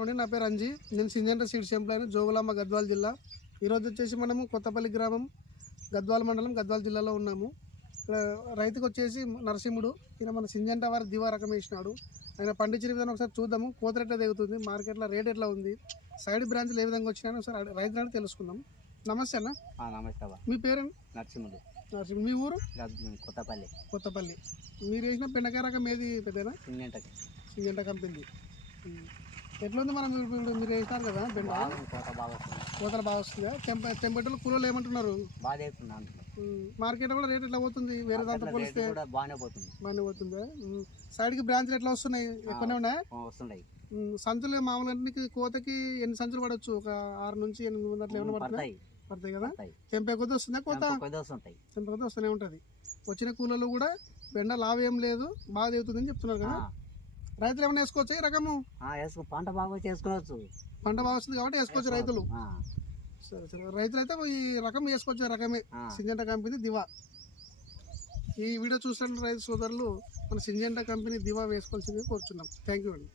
అవునండి, నా పేరు అంజీ. నేను Syngenta seeds employee, Jogulamba Gadwal జిల్లా. ఈరోజు వచ్చేసి మనము కొత్తపల్లి గ్రామం, గద్వాల మండలం, గద్వాల జిల్లాలో ఉన్నాము. ఇక్కడ రైతుకు వచ్చేసి నరసింహుడు, ఈయన మన సింజెంటా వారి దివా రకం వేసినాడు. ఆయన పండించిన విధానం ఒకసారి చూద్దాము. కోత ఎట్లా దిగుతుంది, మార్కెట్లో రేట్ ఎట్లా ఉంది, సైడ్ బ్రాంచ్లు ఏ విధంగా వచ్చినాయని ఒకసారి రైతులను తెలుసుకుందాం. నమస్తే అన్న. నమస్తే అవ్వ. మీ పేరు? నరసింహుడు. నరసింహుడు. మీ ఊరు? కొత్తపల్లి. కొత్తపల్లి. మీరు వేసిన బెండకాయ రకం ఏది పెద్దనా? Syngenta company. ఎట్లా ఉంది మనం ఇప్పుడు మీరు వేసినారు కదా బెండ, కోతలు బాగా వస్తుందా? టెంపరేచర్లు కూలర్లు ఏమంటున్నారు? మార్కెట్ కూడా రేట్ ఎట్లా పోతుంది వేరే దాంతో పోలిస్తే? బాగానే పోతుందా? సైడ్కి బ్రాంచ్లు ఎట్లా వస్తున్నాయి? ఎక్కువనే ఉన్నాయా? సంచులు మామూలు కోతకి ఎన్ని సంచులు పడవచ్చు? ఒక 6 నుంచి 8 అట్లా ఏమైనా పడతాయి కదా? తెంపే కొద్ది వస్తుందా కోత? తెంపే కొద్ది వస్తూనే ఉంటుంది. వచ్చిన కూలర్లు కూడా బెండ లాభం ఏం లేదు, బాగా దిగుతుందని చెప్తున్నారు కదా. రైతులు ఏమైనా వేసుకోవచ్చు ఈ రకము? పంట బాగా చేసుకోవచ్చు. పంట బాగా వస్తుంది కాబట్టి వేసుకోవచ్చు రైతులు. సరే, రైతులు అయితే ఈ రకం వేసుకోవచ్చు. రకమే సింజెంటా కంపెనీ దివా. ఈ వీడియో చూసిన రైతు సోదరులు మన సింజెంటా కంపెనీ దివా వేసుకోవాల్సింది కోరుచున్నాం. థ్యాంక్ యూ అండి.